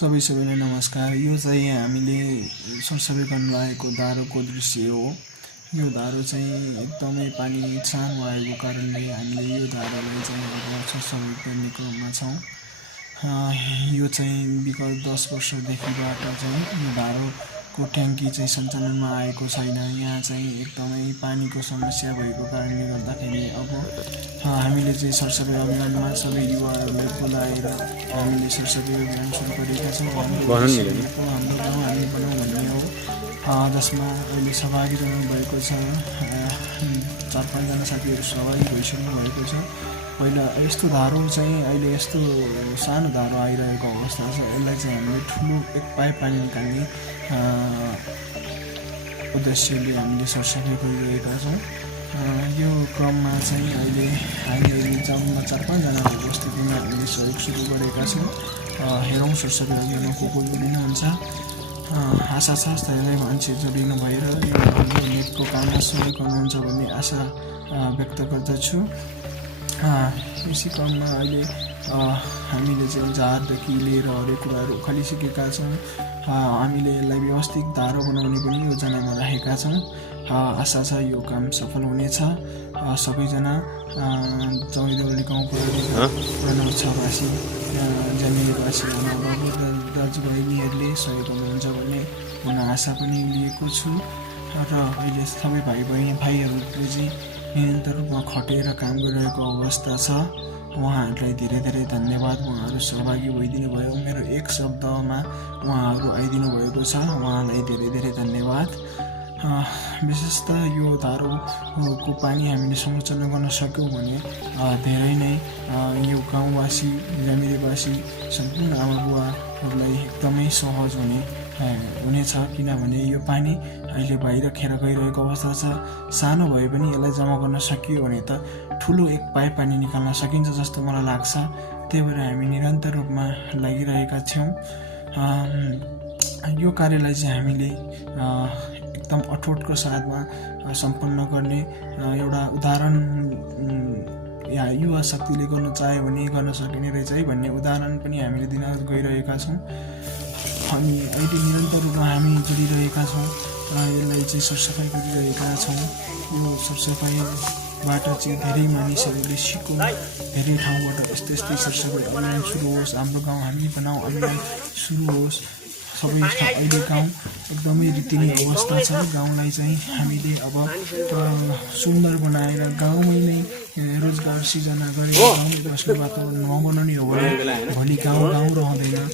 सबैलाई नमस्कार। यो चाहिँ हामीले सरसफाइ गर्न लागेको धारोको दृश्य हो। यो धारो चाहिँ एकदमै पानी सानो आएको कारणले हामीले यो धारालाई चाहिँ अब सरसफाइ गर्ने क्रममा छौँ। यो चाहिँ विगत 10 वर्षदेखिबाट चाहिँ यो धारोको ट्याङ्की चाहिँ सञ्चालनमा आएको छैन। यहाँ चाहिँ एकदमै पानीको समस्या भएको कारणले गर्दाखेरि अब हामीले चाहिँ सरसफाइ अभियानमा सबै युवाहरूलाई बोलाएर हामीले सरसफाइ अभियान सुरु गरेका छौँ। हाम्रो गाउँ हामी बनाउँ भन्ने हो, जसमा अहिले सहभागी भएको छ। 4-5 जना साथीहरू सहभागी भइसक्नु भएको छ। पहिला यस्तो धारो चाहिँ अहिले यस्तो सानो धारो आइरहेको अवस्था छ। यसलाई चाहिँ हामीले ठुलो एक पाइप पानी निकाल्ने उद्देश्यले हामीले सरसफाइ गरिरहेका छौँ। यो क्रममा चाहिँ अहिले हामीले जम्मा 4-5 जनाको उपस्थितिमा हामीले सहयोग सुरु गरेका छौँ। हेरौँ सरसफाइ अभियानमा को जोडिनुहुन्छ। आशा छ धेरै मान्छे जोडिनु भएर यो नेटको काममा सहयोग गर्नुहुन्छ भन्ने आशा व्यक्त गर्दछु। यसै क्रममा अहिले हामीले चाहिँ झारदेखि लिएर हरेक कुराहरू उखालिसकेका छौँ। हामीले यसलाई व्यवस्थित धारो बनाउने पनि योजनामा राखेका छौँ। आशा छ यो काम सफल हुनेछ। सबैजना चौरीदौली गाउँको पुरानो छवासी जन्मिएवासी आमाबाबु दाजुबहिनीहरूले सहयोग गर्नुहुन्छ भन्ने आशा पनि लिएको छु। र अहिले सबै भाइहरूले चाहिँ निरन्तर रूपमा खटेर काम गरिरहेको अवस्था छ। उहाँहरूलाई धेरै धेरै धन्यवाद। उहाँहरू सहभागी भइदिनु भयो। मेरो एक शब्दमा उहाँहरू आइदिनु भएको छ। उहाँलाई धेरै धेरै धन्यवाद। विशेषतः यो धारोको पानी हामीले संरक्षण गर्न सक्यौँ भने धेरै नै यो गाउँवासी जमिरेवासी सम्पूर्ण आमाबुवाहरूलाई एकदमै सहज हुनेछ। किनभने यो पानी अहिले बाहिर खेर गइरहेको अवस्था छ। सानो भए पनि यसलाई जम्मा गर्न सकियो भने त ठुलो एक पाइप पानी निकाल्न सकिन्छ जस्तो मलाई लाग्छ। त्यही भएर हामी निरन्तर रूपमा लागिरहेका छौँ। यो कार्यलाई चाहिँ हामीले एकदम अठोटको साथमा सम्पन्न गर्ने एउटा उदाहरण युवा शक्तिले गर्न चाह्यो भने गर्न सकिने रहेछ है भन्ने उदाहरण पनि हामीले दिन गइरहेका छौँ। अनि अहिले निरन्तर रूपमा हामी जोडिरहेका छौँ र यसलाई चाहिँ सरसफाइ गरिरहेका छौँ। यो सरसफाइबाट चाहिँ धेरै मानिसहरूले सिको। धेरै ठाउँबाट यस्तै सरसफाइ अभियान सुरु होस्। हाम्रो गाउँ हामी बनाउँ अभियान सुरु होस्। सबै अहिले गाउँ एकदमै रित्तिने अवस्था छ। गाउँलाई चाहिँ हामीले अब सुन्दर बनाएर गाउँमै नै रोजगार सिर्जना गरेर गाउँ बस्ने वातावरण नबनाउने हो भने भोलि गाउँ रहँदैन।